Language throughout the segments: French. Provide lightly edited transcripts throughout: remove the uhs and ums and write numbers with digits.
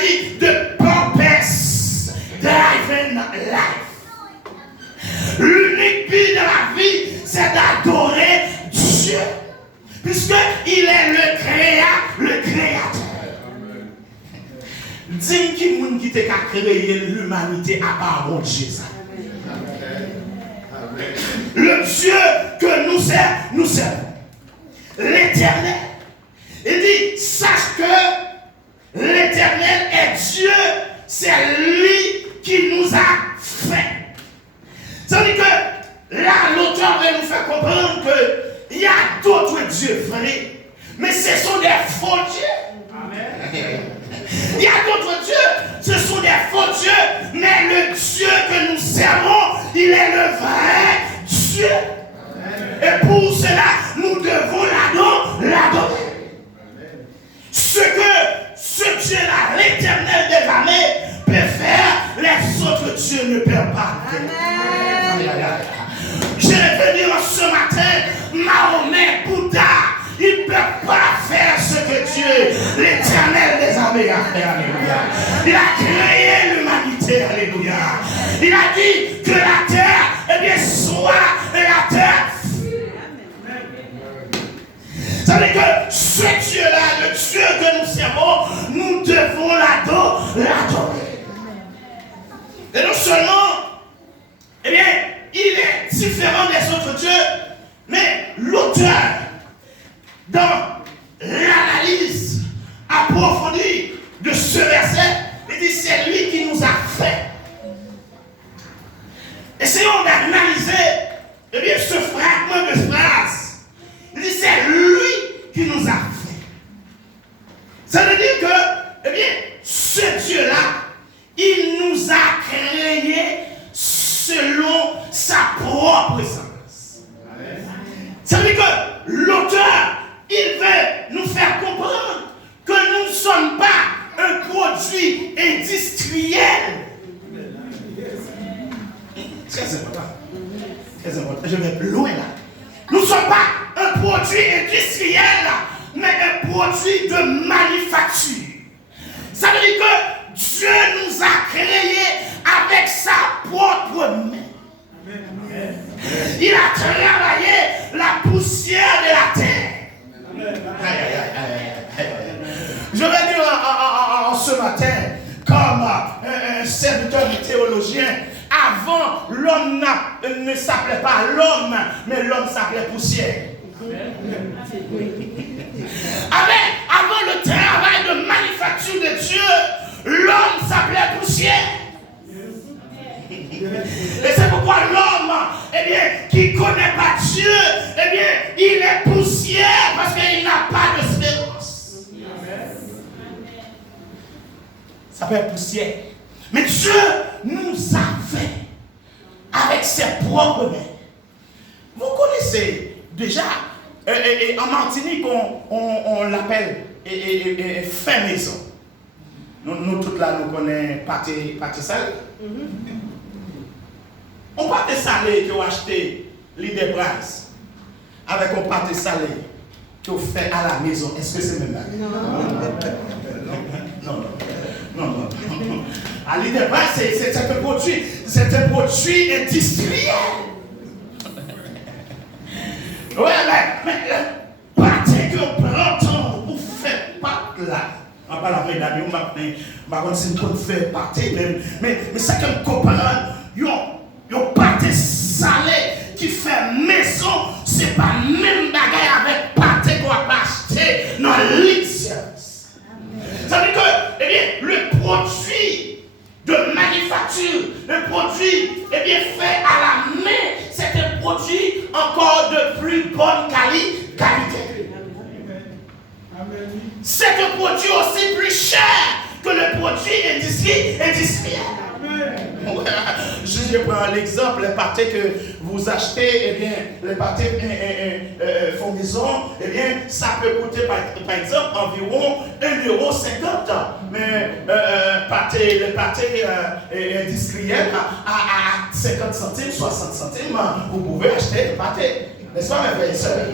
dit de purpose driven life. L'unique but de la vie, c'est d'adorer Dieu. Puisqu'il est le créateur. Dis-moi qui t'a créé l'humanité à part mon Dieu. Le Dieu que nous servons. L'Éternel. Il dit, sache que l'Éternel est Dieu, c'est lui qui nous a fait. C'est-à-dire que là, l'auteur veut nous faire comprendre qu'il y a d'autres dieux vrais, mais ce sont des faux dieux. Amen. Il y a d'autres dieux, ce sont des faux dieux, mais le Dieu que nous servons, il est le vrai Dieu. Amen. Et pour cela, nous devons l'adorer. Ce Dieu-là, l'Éternel des armées, peut faire, les autres dieux ne peuvent pas. Amen. Je vais venir ce matin, Mahomet, Bouddha, ils ne peuvent pas faire ce que Dieu, l'Éternel des armées, a fait. Alléluia. Il a créé l'humanité. Alléluia. Il a dit que la terre, eh bien, soit la terre. Ça veut dire que ce Dieu-là, le Dieu que nous servons, nous devons l'adorer. Et non seulement, eh bien, il est différent des autres dieux, mais l'auteur, dans l'analyse approfondie de ce verset, il dit c'est lui qui nous a fait. Essayons d'analyser, eh bien, ce fragment de phrase. Il dit c'est lui qui nous a fait. Ça veut dire que, eh bien, ce Dieu-là, il nous a créés selon sa propre essence. Ça veut dire que l'auteur, il veut nous faire comprendre que nous ne sommes pas un produit industriel. Très important. Très important. Je vais plus loin là. Nous ne sommes pas un produit industriel, mais un produit de manufacture. Ça veut dire que Dieu nous a créés avec sa propre main. Il a travaillé la poussière de la terre. Je vais dire ce matin, comme un serviteur de théologien, avant, l'homme ne s'appelait pas l'homme, mais l'homme s'appelait poussière. Avant le travail de manufacture de Dieu, l'homme s'appelait poussière. Et c'est pourquoi l'homme, eh bien, qui ne connaît pas Dieu, eh bien, il est poussière parce qu'il n'a pas d'espérance. Ça peut être poussière. Mais Dieu nous a fait avec ses propres mains. Vous connaissez déjà, en Martinique, on l'appelle fin maison. Nous toutes là, nous connaissons pâté salé. On pâté salé que vous achetez l'idée price avec un pâté salé que vous faites à la maison. Est-ce que c'est même là? Non. À l'idée price, c'est un produit industriel. Ouais, mais le pâté qu'on prend pour faire pâte là. On va pas la d'amis, on va continuer de faire pâté, mais ça qu'on comprend, yon pâté salé qui fait maison, c'est pas même bagaille avec pâté qu'on va acheter dans l'exercice. Ça veut dire que, eh bien, le produit de manufacture, le produit, eh bien, fait à la main, c'est un produit encore de plus bonne qualité. C'est un produit aussi plus cher que le produit industriel. Je prends l'exemple, les pâtés que vous achetez, eh bien, les pâtés fondaison, eh bien, ça peut coûter par exemple environ 1,50 €. Mais le pâté industriel à 50 centimes, 60 centimes, vous pouvez acheter le pâté. N'est-ce pas, mes frères et sœurs?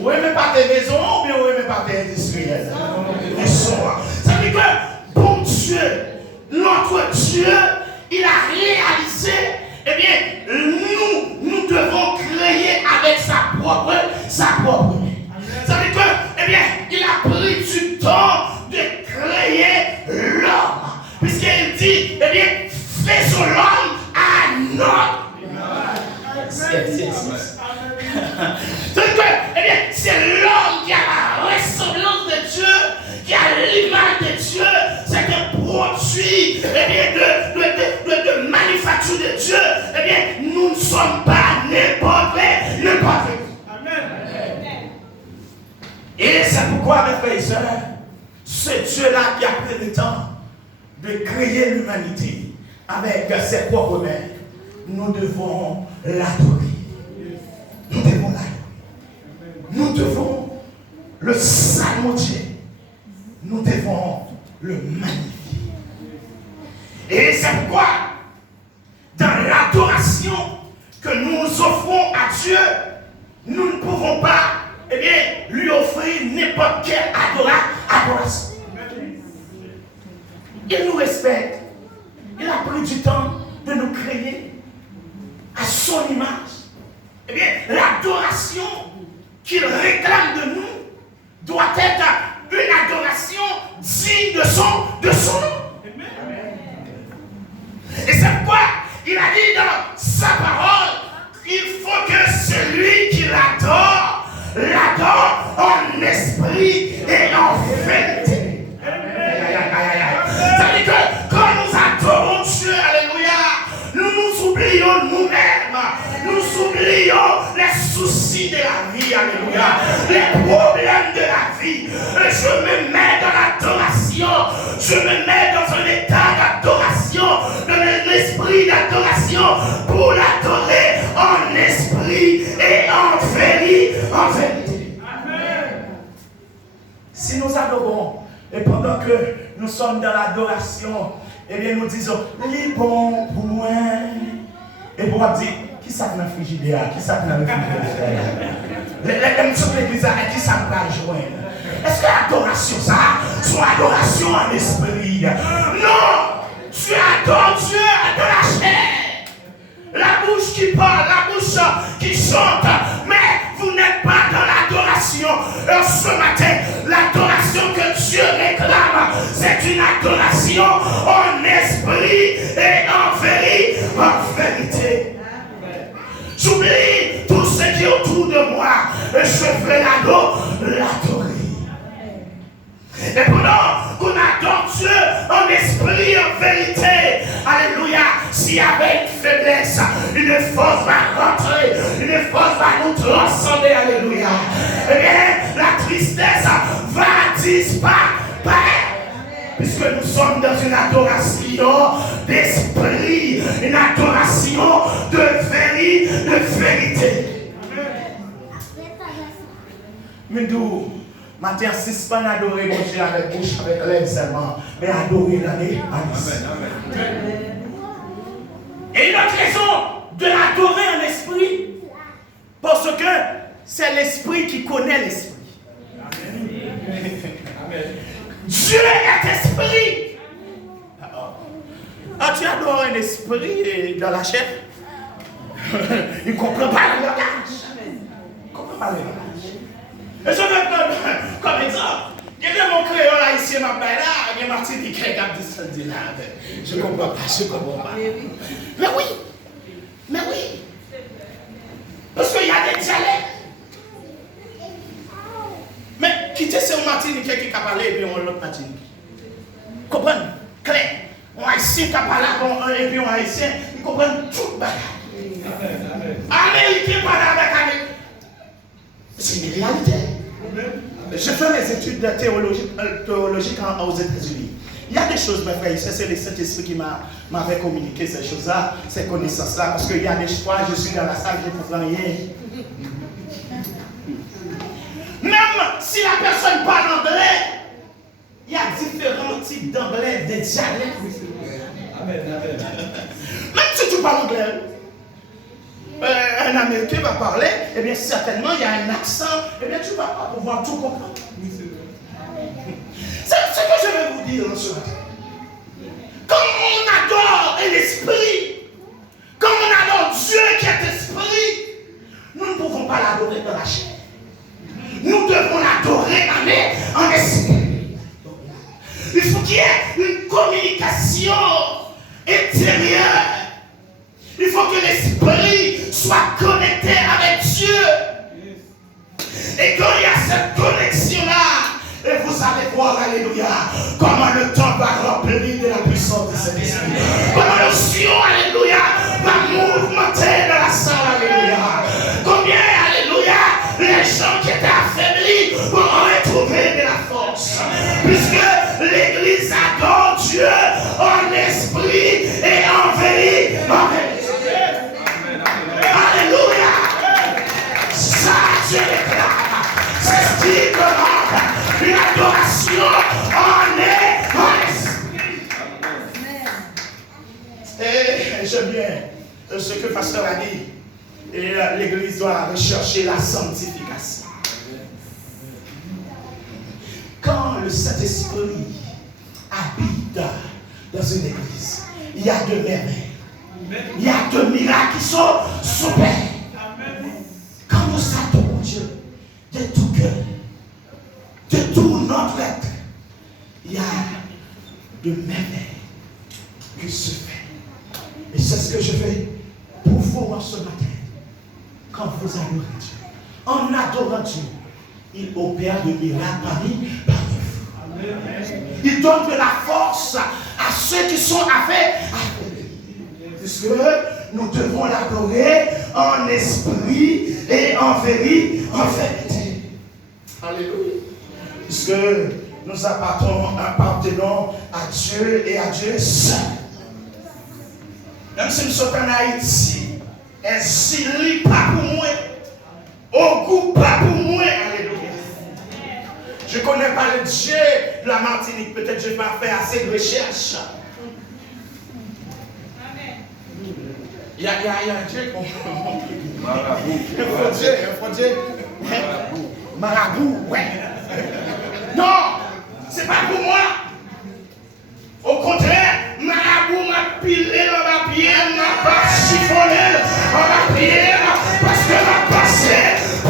Vous aimez pâté maison ou bien vous aimez pâté industriel? Ça veut dire que bon Dieu Dieu, notre Dieu, il a réalisé, eh bien, nous devons créer avec sa propre main. Ça veut dire que, eh bien, il a pris du temps de créer l'homme. Puisqu'il dit, eh bien, faisons l'homme à notre image. C'est l'homme qui a la ressemblance de Dieu, qui a l'image de Dieu. C'est un produit, eh bien, de manufacture de Dieu. Eh bien, nous ne sommes pas n'importe qui. Amen. Et c'est pourquoi, mes frères et sœurs, ce Dieu-là qui a pris le temps de créer l'humanité avec ses propres mains, nous devons l'adorer. Nous devons l'adorer. Nous devons le salmodier. Nous devons le magnifier. Et c'est pourquoi, dans l'adoration que nous offrons à Dieu, nous ne pouvons pas, eh bien, lui offrir n'importe quelle adoration. Il nous respecte. Il a pris du temps de nous créer à son image. Eh bien, l'adoration qu'il réclame de nous doit être une adoration digne de son nom. Et c'est pourquoi il a dit dans sa parole, il faut que celui qui l'adore en esprit et en vérité. C'est-à-dire que quand nous adorons Dieu, alléluia, nous nous oublions nous-mêmes, nous oublions les soucis de la vie, alléluia, les problèmes de la vie. Je me mets dans l'adoration, je me mets dans un état d'adoration, dans un esprit d'adoration pour l'adorer en esprit et en vérité. Amen. Si nous adorons, et pendant que nous sommes dans l'adoration, eh bien nous disons, les bons pour moi. Et pour dire, qui ça dans le frigidaire? Qui ça dans le frigidaire? Les gens de l'église, qui ça va joindre? Est-ce que l'adoration, ça, soit adoration en esprit? Non! Tu adores Dieu de la chair. La bouche qui parle, la bouche qui chante, mais vous n'êtes pas dans l'adoration. Ce matin, l'adoration que Dieu réclame, c'est une adoration en esprit et en vérité. J'oublie tout ce qui est autour de moi et je vais l'adorer. Et pendant qu'on adore Dieu en esprit et en vérité, alléluia, s'il y avait une faiblesse, une force va rentrer, une force va nous transcender, alléluia. Eh bien, la tristesse va disparaître. Puisque nous sommes dans une adoration d'esprit, une adoration de vérité. Mais d'où matin, si ce n'est pas adorer mon Dieu avec bouche, avec lèvres seulement, mais adorer l'année. Amen. Et une autre raison de l'adorer en esprit, parce que c'est l'esprit qui connaît l'esprit. Amen. Dieu est esprit. Ah, tu adores un esprit dans la chair? Il ne comprend pas le langage. Il ne comprend pas le langage. Et je vais prendre comme exemple. Il y a mon créole haïtien, ma belle là, il y a Martinique qui a dit là. Je ne comprends pas. Mais oui. Parce qu'il y a des dialectes. Mais quitter ce Martinique qui a parlé et puis on l'autre Martinique. Comprenez? Clair. On haïtien qui a parlé et puis on haïtien, ils comprennent tout le bagage. Américain parle avec Américain. C'est une réalité. Je fais mes études de théologie aux États-Unis. Il y a des choses, mes frères, c'est le Saint-Esprit qui m'avait communiqué ces choses-là, ces connaissances-là, parce qu'il y a des fois, je suis dans la salle, je ne comprends rien. Même si la personne parle anglais, il y a différents types d'anglais, des dialectes. Amen. Même si tu parles anglais, un Américain va parler, eh bien certainement il y a un accent, eh bien tu ne vas pas pouvoir tout comprendre. C'est ce que je vais vous dire ce matin. Il faut qu'il y ait une communication intérieure. Il faut que l'esprit soit connecté avec Dieu. Et quand il y a cette connexion-là, et vous allez voir, alléluia, comment le temps va remplir de la puissance de cet esprit. Comment l'onction, alléluia, va mouvementer dans la salle, alléluia. Combien, alléluia, les gens qui étaient affaiblis vont retrouver de la force. Puisque l'Église adore Dieu en esprit et en vérité. Alléluia. Ça, Dieu déclare. C'est ce qui demande une adoration en esprit. Et j'aime bien ce que le pasteur a dit. Et l'Église doit rechercher la sanctification. Quand le Saint-Esprit habite dans une église, il y a de merveilles. Il y a de miracles qui sont super. Quand nous adorons Dieu de tout cœur, de tout notre être, il y a de merveilles qui se fait. Et c'est ce que je fais pour vous ce matin. Quand vous adorez Dieu, en adorant Dieu, il opère de miracles parmi vous. Il donne de la force à ceux qui sont affaiblis. Puisque nous devons l'adorer en esprit et en vérité, Alléluia. Puisque nous appartenons à Dieu et à Dieu seul. Même si nous sommes en Haïti, ainsi lit pas pour moi, au goût pas pour moi, alléluia. Je ne connais pas le Dieu de la Martinique, peut-être je n'ai pas fait assez de recherche. Il y a un Dieu qu'on Marabout. Un faux Dieu. Marabout, ouais. Non, c'est pas pour moi. Au contraire, Marabout m'a pilé dans ma pierre, m'a pas chiffonné dans ma pierre, parce que m'a passé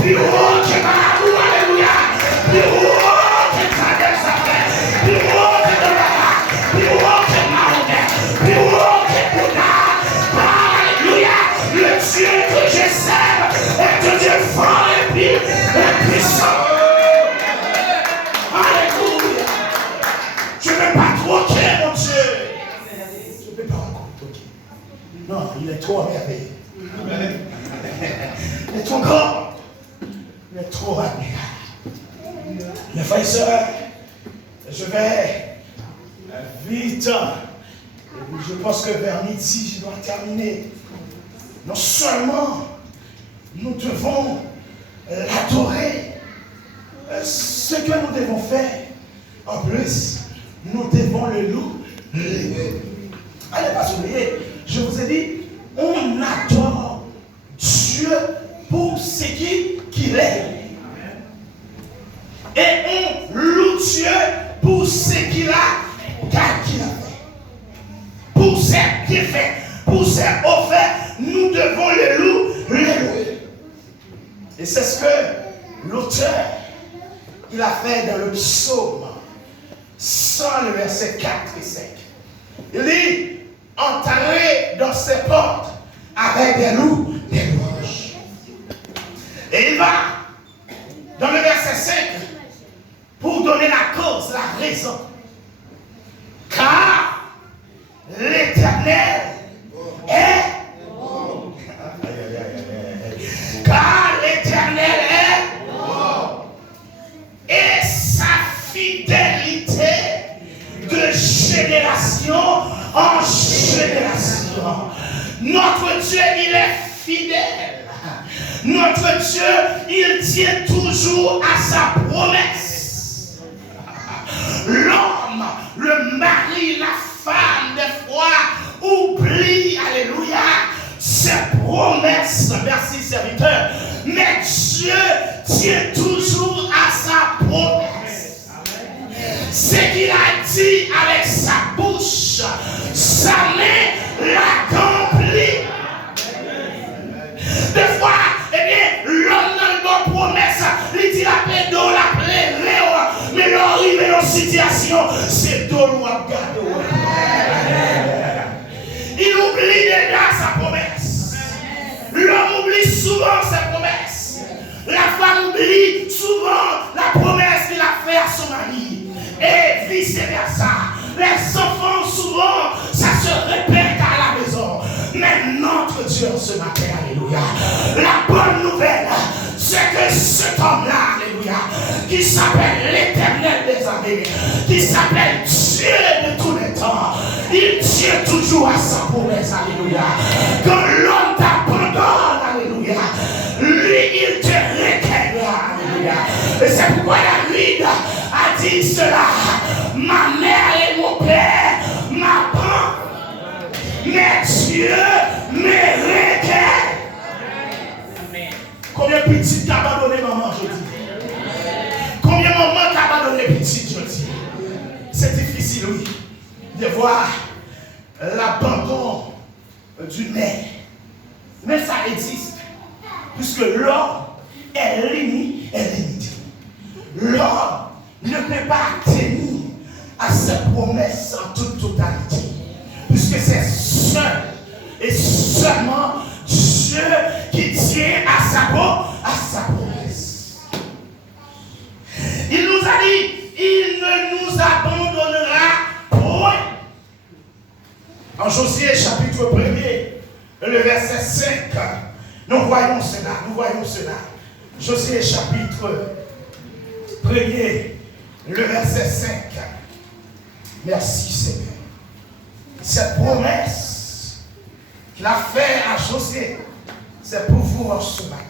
plus haut que Marabout, alléluia. Plus haut que Tadel Sapin, plus haut que Dollara, plus haut que Mahomet, plus haut que Bouddha. Alléluia, le Dieu que je sers est un Dieu fort et puissant. Alléluia. Je ne vais pas troquer mon Dieu. Je ne vais pas encore troquer. Non, il est trop merveilleux. Il est trop grand. Il est trop admirable. Mes frères et sœurs, je vais vite. Je pense que vers midi, je dois terminer. Non seulement nous devons l'adorer, ce que nous devons faire, en plus, nous devons le louer. Allez, pas oublier, je vous ai dit, on adore Dieu pour ce qu'il est. Et on loue Dieu pour ce qu'il a fait. Pour ce qu'il fait, pour ce qu'il fait, nous devons le louer. Et c'est ce que l'auteur, il a fait dans le psaume 100, le verset 4 et 5. Il dit, entrez dans ses portes avec des louanges. Et il va, dans le verset 5, pour donner la cause, la raison. Car l'Éternel est bon. Car l'Éternel est bon. Et sa fidélité de génération en génération. Notre Dieu, il est fidèle. Notre Dieu, il tient toujours à sa promesse. L'homme, le mari, la femme, des fois, oublie, alléluia, ses promesses. Merci, serviteur. Mais Dieu tient toujours à sa promesse. Ce qu'il a dit avec sa bouche, sa main l'accomplit. Des fois, eh bien, l'homme n'a pas promesse, il dit la paix d'eau, la paix réo, mais l'on arrive dans une situation, c'est d'eau s'appelle l'Éternel des armées, qui s'appelle Dieu de tous les temps. Il tient toujours à sa promesse, alléluia. Quand l'homme t'abandonne, alléluia, lui, il te recueillera, alléluia. Et c'est pourquoi David a dit cela. Ma mère et mon père m'abandonnent, mais Dieu me recueille. Combien de petites t'as abandonné maman, je dis? Combien de maman t'as abandonné petite, je dis? C'est difficile, oui, de voir l'abandon du mère. Mais ça existe. Puisque l'homme est limité. L'homme ne peut pas tenir à ses promesses en toute totalité. Puisque c'est seul et seulement Dieu qui tient à sa promesse. Il nous a dit, il ne nous abandonnera point. En Josué chapitre 1er, le verset 5, nous voyons cela. Josué chapitre 1er, le verset 5. Merci Seigneur. Cette promesse qu'il a faite à Josué, c'est pour vous en ce matin.